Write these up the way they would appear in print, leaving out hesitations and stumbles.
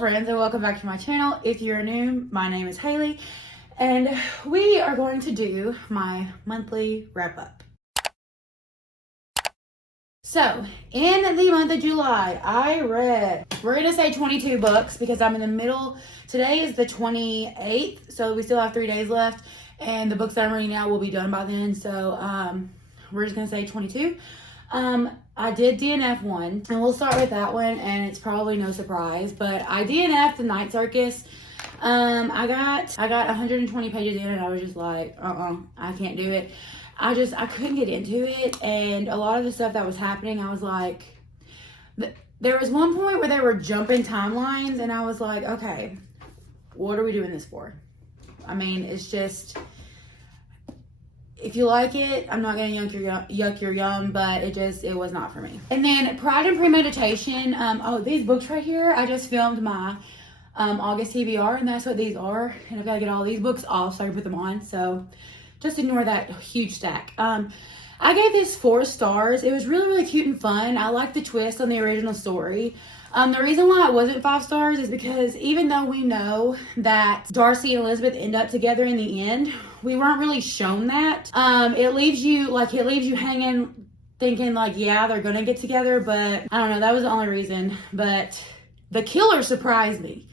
friends, and welcome back to my channel. If you're new, my name is Haley and we are going to do my monthly wrap up. So in the month of July, I read, we're gonna say 22 books because I'm in the middle. Today is the 28th, so we still have 3 days left, and the books that I'm reading now will be done by then. So we're just gonna say 22. I did DNF one, and we'll start with that one, and it's probably no surprise, but I DNF'd The Night Circus. I got 120 pages in, and I was just like, I can't do it. I couldn't get into it, and a lot of the stuff that was happening, I was like, there was one point where they were jumping timelines, and I was like, okay, what are we doing this for? I mean, it's just, if you like it, I'm not gonna yuck your yum, but it was not for me. And then Pride and Premeditation. These books right here, I just filmed my August TBR, and that's what these are. And I've got to get all these books off so I can put them on. So just ignore that huge stack. I gave this 4 stars. It was really, really cute and fun. I liked the twist on the original story. The reason why it wasn't 5 stars is because even though we know that Darcy and Elizabeth end up together in the end, we weren't really shown that. It leaves you hanging, thinking like, yeah, they're gonna get together, but I don't know, that was the only reason. But the killer surprised me.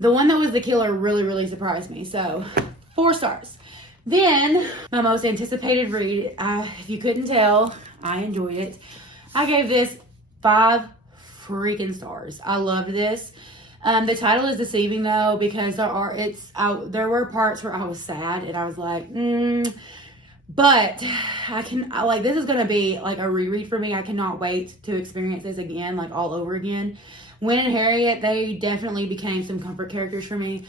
The one that was the killer really, really surprised me. So 4 stars. Then my most anticipated read, if you couldn't tell, I enjoyed it. I gave this 5 freaking stars. I loved this. The title is deceiving though, because there were parts where I was sad and I was like, but this is gonna be like a reread for me. I cannot wait to experience this again, like all over again. Wynn and Harriet, they definitely became some comfort characters for me.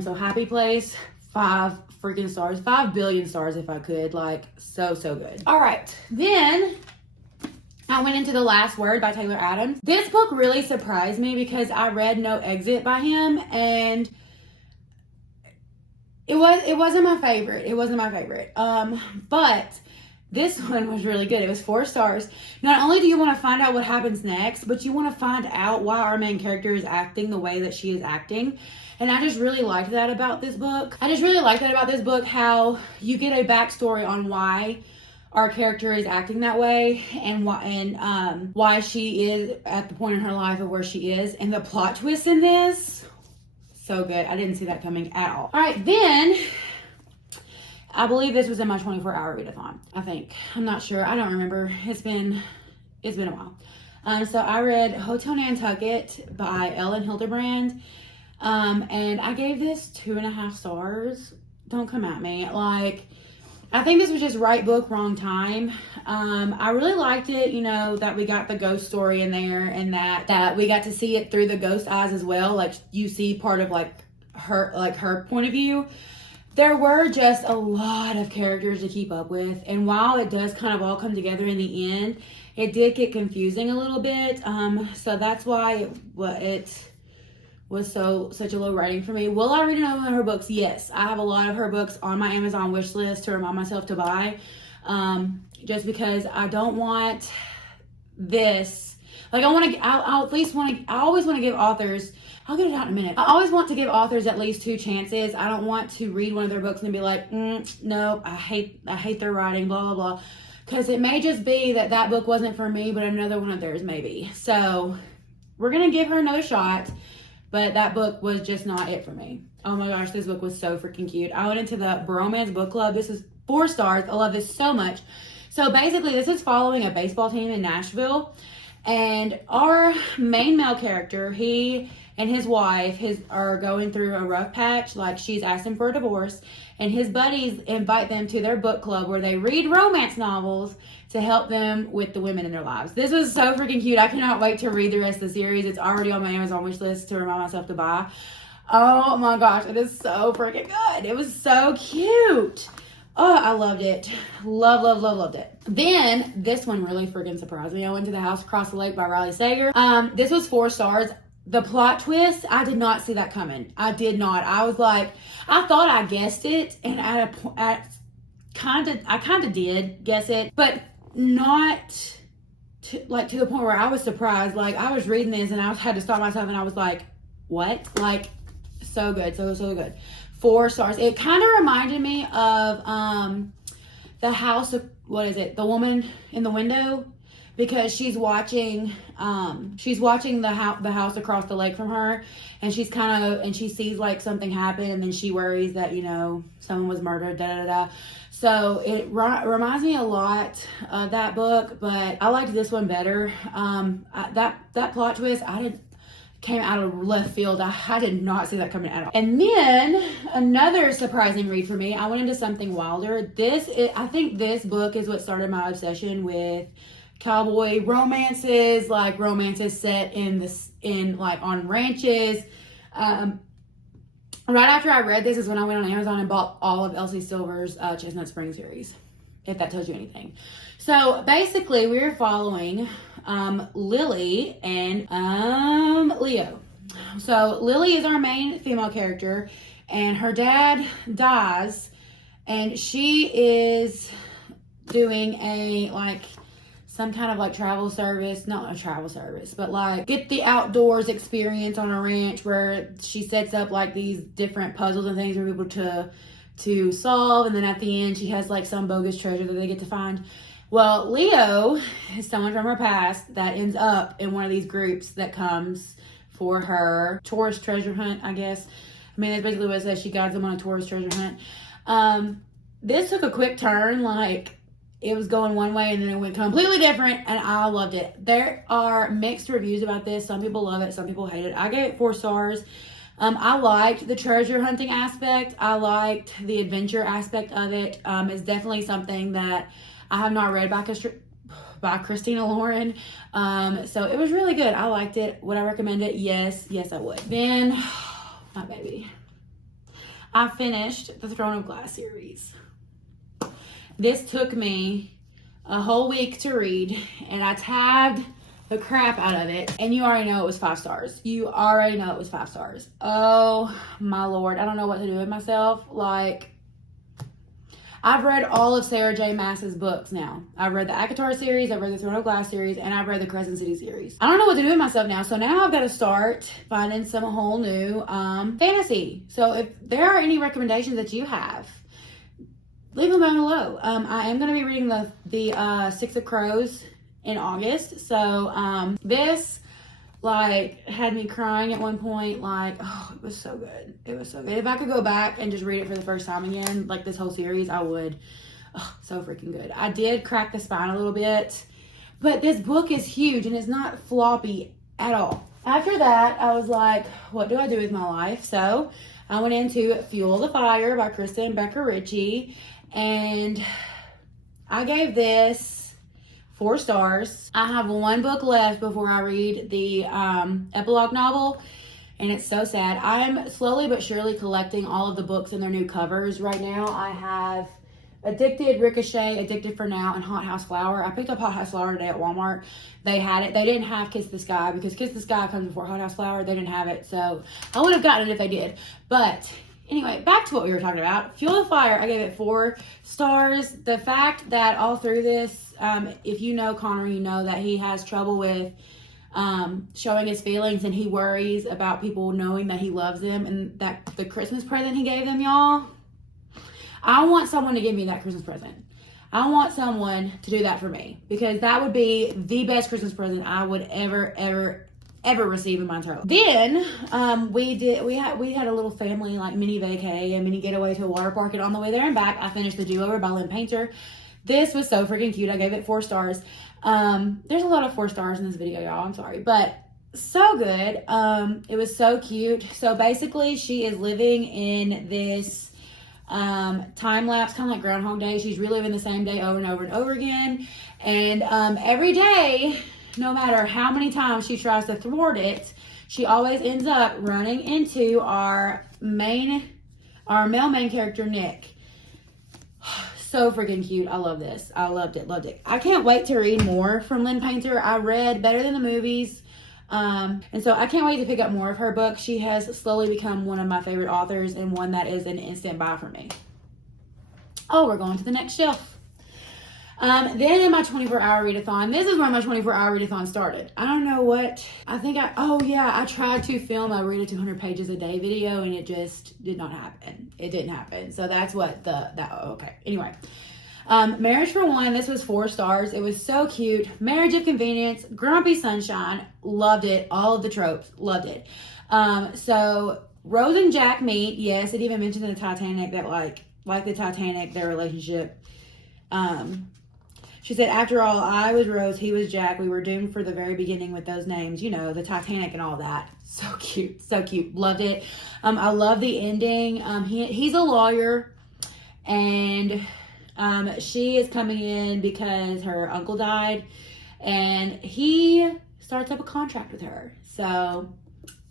So Happy Place, 5 freaking stars, 5 billion stars if I could. Like, so good. All right, then I went into The Last Word by Taylor Adams. This book really surprised me because I read No Exit by him, and it wasn't my favorite. It wasn't my favorite. But this one was really good. It was 4 stars. Not only do you want to find out what happens next, but you want to find out why our main character is acting the way that she is acting. And I just really liked that about this book. How you get a backstory on why our character is acting that way, and why she is at the point in her life of where she is, and the plot twist in this, so good. I didn't see that coming at all. All right, then I believe this was in my 24-hour readathon. I think, I'm not sure. I don't remember. It's been a while. So I read Hotel Nantucket by Ellen Hildebrand, and I gave this 2.5 stars. Don't come at me. I think this was just right book, wrong time. I really liked it, that we got the ghost story in there, and that we got to see it through the ghost eyes as well. Like, you see part of her point of view. There were just a lot of characters to keep up with, and while it does kind of all come together in the end, it did get confusing a little bit. So that's why it was such a low rating for me. Will I read another one of her books? Yes. I have a lot of her books on my Amazon wish list to remind myself to buy. Just because I don't want this. I always want to give authors, I'll get it out in a minute. I always want to give authors at least 2 chances. I don't want to read one of their books and be like, no, I hate their writing, blah, blah, blah. Because it may just be that book wasn't for me, but another one of theirs maybe. So we're going to give her another shot. But that book was just not it for me. Oh my gosh, this book was so freaking cute. I went into the Bromance Book Club. This is 4 stars. I love this so much. So basically, this is following a baseball team in Nashville. And our main male character, he and his wife are going through a rough patch. Like, she's asking for a divorce. And his buddies invite them to their book club where they read romance novels to help them with the women in their lives. This was so freaking cute. I cannot wait to read the rest of the series. It's already on my Amazon wish list to remind myself to buy. Oh my gosh, it is so freaking good. It was so cute. Oh, I loved it. Loved it. Then, this one really freaking surprised me. I went to The House Across the Lake by Riley Sager. This was 4 stars. The plot twist, I did not see that coming. I did not. I was like, I thought I guessed it, and I kind of did guess it, but not to the point where I was surprised. Like, I was reading this and I had to stop myself and I was like, what? Like, so good. So good. 4 stars. It kind of reminded me of the house of, what is it? The Woman in the Window, because she's watching the house across the lake from her, and she's kind of, and she sees like something happen, and then she worries that, you know, someone was murdered, da da da. So it reminds me a lot of that book, but I liked this one better. That plot twist, came out of left field. I did not see that coming at all. And then another surprising read for me, I went into something wilder. I think this book is what started my obsession with cowboy romances, like romances set on ranches. Right after I read this is when I went on Amazon and bought all of Elsie Silver's Chestnut Spring series, if that tells you anything. So basically, we're following Lily and Leo. So Lily is our main female character, and her dad dies, and she is doing some kind of like travel service, not a travel service, but like get the outdoors experience on a ranch, where she sets up like these different puzzles and things for people to solve, and then at the end she has like some bogus treasure that they get to find. Well, Leo is someone from her past that ends up in one of these groups that comes for her tourist treasure hunt, I guess. I mean, that's basically what it says. She guides them on a tourist treasure hunt. This took a quick turn, like it was going one way and then it went completely different, and I loved it. There are mixed reviews about this. Some people love it, some people hate it. I gave it 4 stars. I liked the treasure hunting aspect. I liked the adventure aspect of it. It's definitely something that I have not read by Christina Lauren. So it was really good. I liked it. Would I recommend it? Yes, I would. Then, my baby, I finished the Throne of Glass series. This took me a whole week to read, and I tabbed the crap out of it, and you already know it was 5 stars. You already know it was 5 stars. Oh my Lord, I don't know what to do with myself. Like, I've read all of Sarah J. Maas's books now. I've read the ACOTAR series, I've read the Throne of Glass series, and I've read the Crescent City series. I don't know what to do with myself now, so now I've got to start finding some whole new fantasy. So if there are any recommendations that you have, leave them down below. I am going to be reading the Six of Crows in August. So this had me crying at one point. It was so good. It was so good. If I could go back and just read it for the first time again, like this whole series, I would. Oh, so freaking good. I did crack the spine a little bit, but this book is huge and it's not floppy at all. After that, I was like, what do I do with my life? So I went into Fuel the Fire by Krista and Becca Ritchie, and I gave this 4 stars. I have 1 book left before I read the epilogue novel, and it's so sad. I'm slowly but surely collecting all of the books in their new covers right now. I have Addicted, Ricochet, Addicted for Now, and Hot House Flower. I picked up Hot House Flower today at Walmart. They had it. They didn't have Kiss the Sky because Kiss the Sky comes before Hot House Flower. They didn't have it, so I would have gotten it if they did. But anyway, back to what we were talking about. Fuel the Fire, I gave it 4 stars. The fact that all through this, if you know Connor, you know that he has trouble with showing his feelings, and he worries about people knowing that he loves them, and that the Christmas present he gave them, y'all, I want someone to give me that Christmas present. I want someone to do that for me, because that would be the best Christmas present I would ever receive in my entire life. Then we had a little family mini vacay and mini getaway to a water park, and on the way there and back I finished The Do-Over by Lynn Painter. This was so freaking cute. I gave it 4 stars. There's a lot of 4 stars in this video, y'all. I'm sorry, but so good. It was so cute. So basically, she is living in this time lapse, kind of like Groundhog Day. She's reliving the same day over and over and over again, and every day, no matter how many times she tries to thwart it, she always ends up running into our male main character, Nick. So freaking cute. I love this. I loved it. I can't wait to read more from Lynn Painter. I read Better Than the Movies. And so I can't wait to pick up more of her books. She has slowly become one of my favorite authors, and one that is an instant buy for me. Oh, we're going to the next shelf. Then in my 24-hour readathon, this is where my 24-hour readathon started. I don't know what, I tried to film a read a 200 pages a day video and it just did not happen. It didn't happen. So that's what Anyway. Marriage for One, this was 4 stars. It was so cute. Marriage of Convenience, Grumpy Sunshine, loved it. All of the tropes, loved it. So Rose and Jack meet. Yes, it even mentioned in the Titanic that like the Titanic, their relationship. She said, after all, I was Rose, he was Jack. We were doomed for the very beginning with those names, you know, the Titanic and all that. So cute, so cute. Loved it. I love the ending. He's a lawyer, and she is coming in because her uncle died, and he starts up a contract with her. So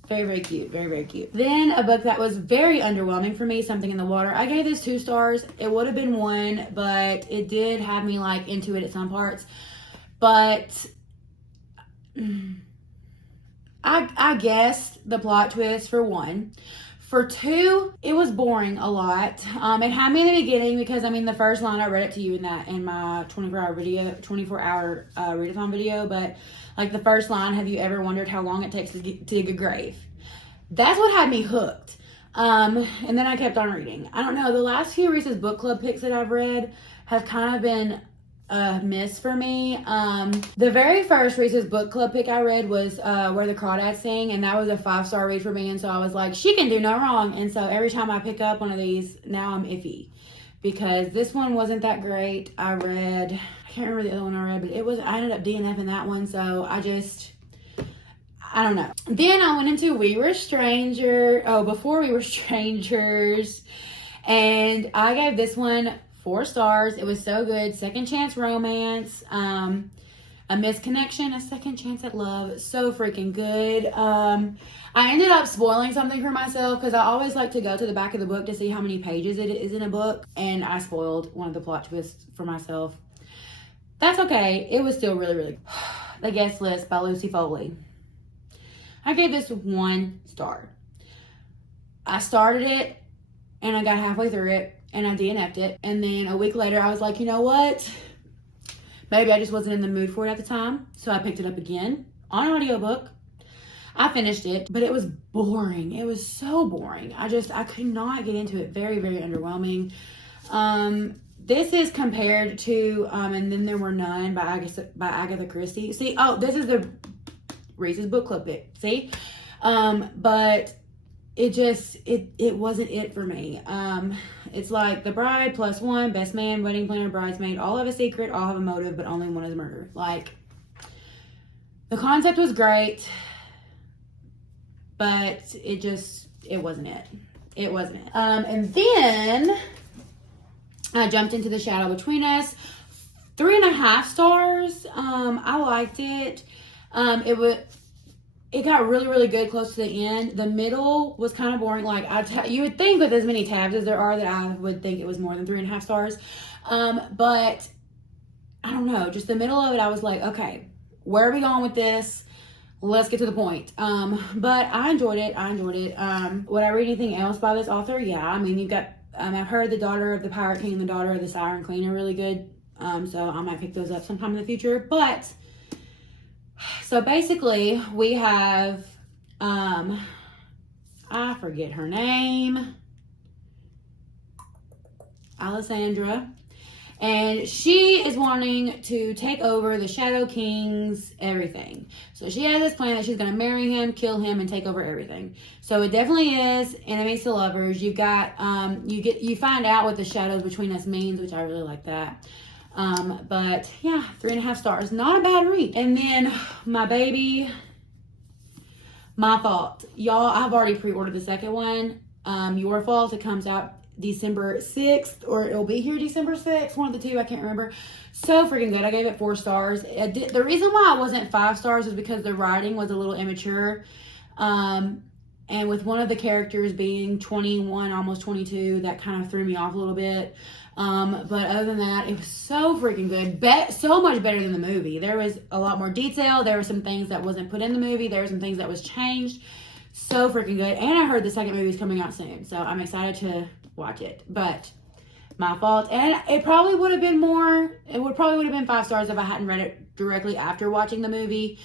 very, very cute. Very, very cute. Then a book that was very underwhelming for me, Something in the Water. I gave this 2 stars. It would have been 1, but it did have me like into it at some parts. But I guessed the plot twist for 1. For 2, it was boring a lot. It had me in the beginning because, I mean, the first line, I read it to you in my 24-hour readathon video, but like the first line, have you ever wondered how long it takes to dig a grave? That's what had me hooked. And then I kept on reading. I don't know, the last few Reese's Book Club picks that I've read have kind of been a miss for me. The very first Reese's Book Club pick I read was Where the Crawdads Sing, and that was a 5-star read for me, and so I was like, she can do no wrong. And so every time I pick up one of these, now I'm iffy, because this one wasn't that great. I can't remember the other one I read, but I ended up DNFing that one, so I don't know. Then I went into Before We Were Strangers, and I gave this one 4 stars. It was so good. Second chance romance, a misconnection, a second chance at love. So freaking good. I ended up spoiling something for myself because I always like to go to the back of the book to see how many pages it is in a book, and I spoiled one of the plot twists for myself. That's okay. It was still really, really good. The Guest List by Lucy Foley. I gave this 1 star. I started it and I got halfway through it and I DNF'd it. And then a week later, I was like, you know what? Maybe I just wasn't in the mood for it at the time. So I picked it up again on audiobook. I finished it, but it was boring. It was so boring. I could not get into it. Very, very underwhelming. This is compared to, And Then There Were None by Agatha Christie. See, this is the Reese's Book Club pick. See? But it wasn't it for me. It's like The Bride, Plus One, Best Man, Wedding Planner, Bridesmaid, all have a secret, all have a motive, but only one is murder. Like, the concept was great, but it wasn't it. It wasn't it. And then I jumped into The Shadow Between Us. 3.5 stars. I liked it. It got really, really good close to the end. The middle was kind of boring. Like, you would think with as many tabs as there are that I would think it was more than 3.5 stars. But I don't know. Just the middle of it, I was like, okay, where are we going with this? Let's get to the point. But I enjoyed it. Would I read anything else by this author? Yeah. I mean, you've got, I've heard The Daughter of the Pirate King and The Daughter of the Siren Queen are really good. So I might pick those up sometime in the future. But, so basically we have, I forget her name, Alessandra. And she is wanting to take over the Shadow King's everything. So she has this plan that she's going to marry him, kill him, and take over everything. So it definitely is enemies to lovers. You've got, you find out what the Shadows Between Us means, which I really like that. But yeah, 3.5 stars. Not a bad read. And then my baby, My Fault. Y'all, I've already pre-ordered the second one. Your Fault. It comes out December 6th, or it'll be here December 6th, one of the two, I can't remember. So freaking good. I gave it 4 stars. The reason why I wasn't 5 stars is because the writing was a little immature, and with one of the characters being 21, almost 22, that kind of threw me off a little bit. But other than that, it was so freaking good. So much better than the movie. There was a lot more detail. There were some things that wasn't put in the movie. There were some things that was changed. So freaking good. And I heard the second movie is coming out soon, so I'm excited to watch it. But my fault. And it probably would have been more, it would probably would have been 5 stars if I hadn't read it directly after watching the movie.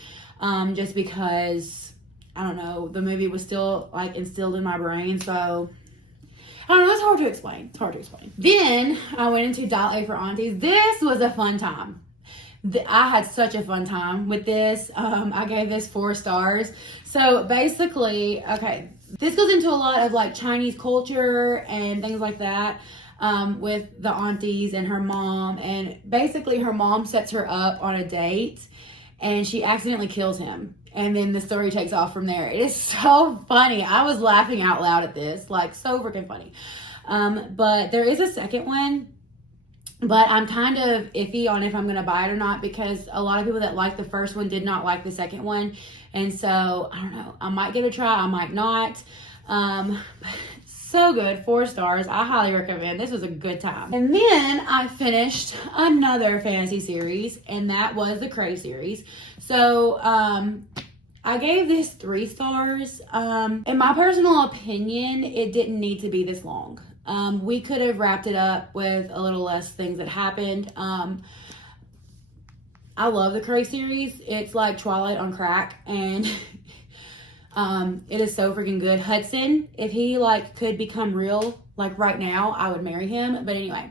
Just because, I don't know, the movie was still like instilled in my brain. So, I don't know, it's hard to explain. It's hard to explain. Then I went into Dial A for Aunties. This was a fun time. I had such a fun time with this. I gave this 4 stars. So basically, okay, this goes into a lot of like Chinese culture and things like that, with the aunties and her mom. And basically her mom sets her up on a date and she accidentally kills him. And then the story takes off from there. It is so funny. I was laughing out loud at this, like so freaking funny. But there is a second one. But I'm kind of iffy on if I'm going to buy it or not, because a lot of people that liked the first one did not like the second one. And so, I don't know. I might give it a try. I might not. So good. 4 stars. I highly recommend. This was a good time. And then I finished another fantasy series, and that was the Cray series. So, I gave this 3 stars. In my personal opinion, it didn't need to be this long. We could have wrapped it up with a little less things that happened. I love the Cray series. It's like Twilight on crack, and it is so freaking good. Hudson, if he like could become real, like right now, I would marry him. But anyway,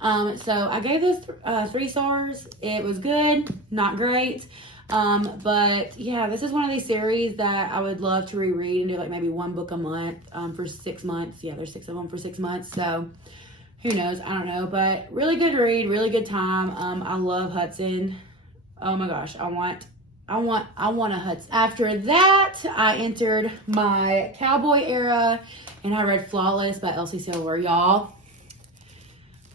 so I gave this 3 stars. It was good, not great. But yeah, this is one of these series that I would love to reread and do like maybe 1 book a month, for 6 months. Yeah, there's 6 of them for 6 months. So who knows? I don't know, but really good read, really good time. I love Hudson. Oh my gosh. I want a Hudson. After that, I entered my cowboy era and I read Flawless by Elsie Silver. Y'all,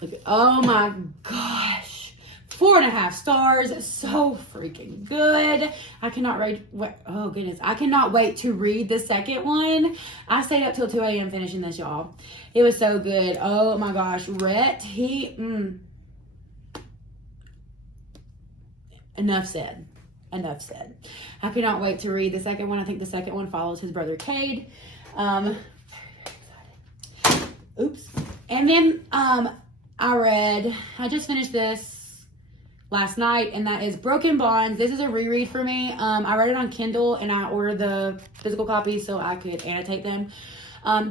look, oh my gosh. 4.5 stars. So freaking good. I cannot wait. Oh goodness. I cannot wait to read the second one. I stayed up till 2 a.m. finishing this, y'all. It was so good. Oh my gosh. Rhett, enough said. Enough said. I cannot wait to read the second one. I think the second one follows his brother Cade. Very excited. Oops. And then I just finished this last night, and that is Broken Bonds. This is a reread for me. I read it on Kindle, and I ordered the physical copies so I could annotate them.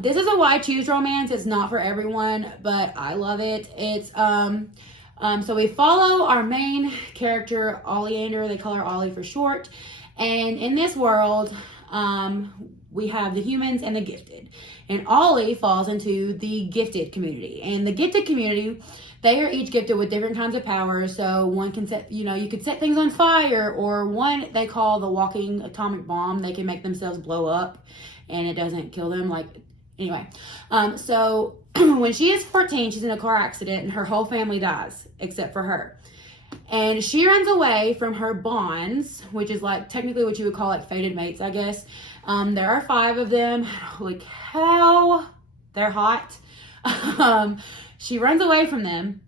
This is a why choose romance. It's not for everyone, but I love it. It's so we follow our main character, Oleander. They call her Ollie for short. And in this world, we have the humans and the gifted. And Ollie falls into the gifted community. And the gifted community, they are each gifted with different kinds of powers. So one can set, you could set things on fire, or one they call the walking atomic bomb. They can make themselves blow up and it doesn't kill them. Anyway, so when she is 14, she's in a car accident and her whole family dies except for her. And she runs away from her bonds, which is like technically what you would call like fated mates, I guess. There are 5 of them. Holy cow, they're hot. She runs away from them,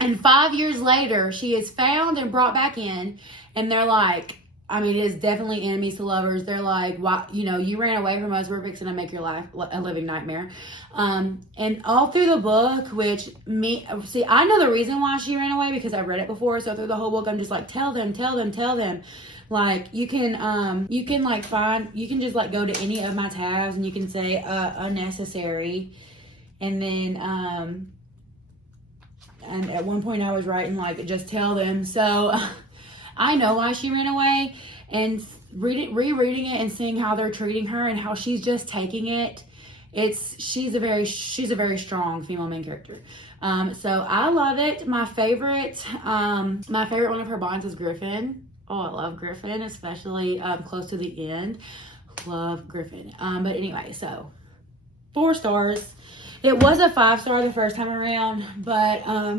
and 5 years later, she is found and brought back in, and they're like, it is definitely enemies to lovers. They're like, why, you ran away from us. We're fixing to make your life a living nightmare. And all through the book, I know the reason why she ran away because I read it before. So through the whole book, I'm just like, tell them. Like you can just like go to any of my tabs and you can say, unnecessary. And then, and at one point I was writing like, just tell them. So I know why she ran away, and rereading it and seeing how they're treating her and how she's just taking it. She's a very strong female main character. So I love it. My favorite one of her bonds is Griffin. Oh, I love Griffin, especially close to the end. Love Griffin. But anyway, so 4 stars. It was a 5-star the first time around, but I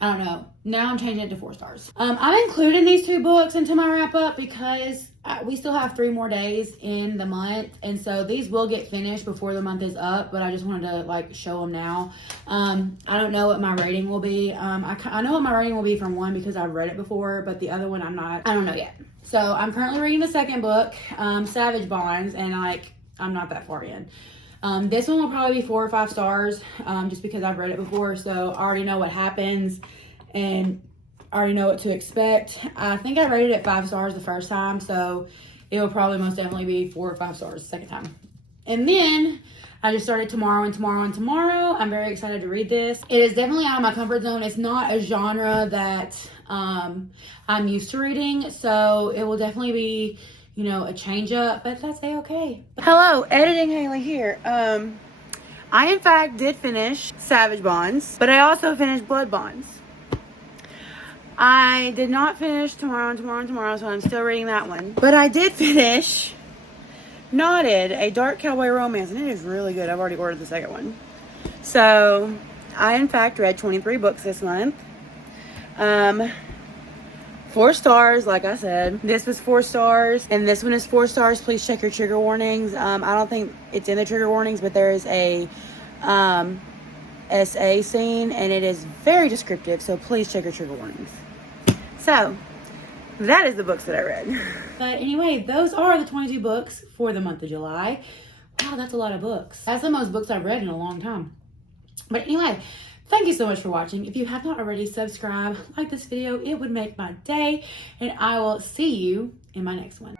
don't know. Now I'm changing it to 4 stars. I'm including these 2 books into my wrap up because we still have 3 more days in the month, and so these will get finished before the month is up. But I just wanted to like show them now. I don't know what my rating will be. I know what my rating will be from one because I've read it before, but the other one I don't know yet. So I'm currently reading the second book, Savage Bonds, and I'm not that far in. This one will probably be 4 or 5 stars, just because I've read it before, so I already know what happens and I already know what to expect. I think I rated it 5 stars the first time, so it will probably most definitely be 4 or 5 stars the second time. And then I just started Tomorrow and Tomorrow and Tomorrow. I'm very excited to read this. It is definitely out of my comfort zone. It's not a genre that I'm used to reading, so it will definitely be, you know, a change up, but that's a-okay. Hello, Editing Haley here. I in fact did finish Savage Bonds, but I also finished Blood Bonds. I did not finish Tomorrow and Tomorrow and Tomorrow, so I'm still reading that one. But I did finish Knotted, a dark cowboy romance, and it is really good. I've already ordered the second one. So, I in fact read 23 books this month. 4 stars, like I said. This was 4 stars, and this one is 4 stars. Please check your trigger warnings. I don't think it's in the trigger warnings, but there is a SA scene, and it is very descriptive, so please check your trigger warnings. So, that is the books that I read. But anyway, those are the 22 books for the month of July. Wow, that's a lot of books. That's the most books I've read in a long time. But anyway, thank you so much for watching. If you have not already, subscribe, like this video. It would make my day. And I will see you in my next one.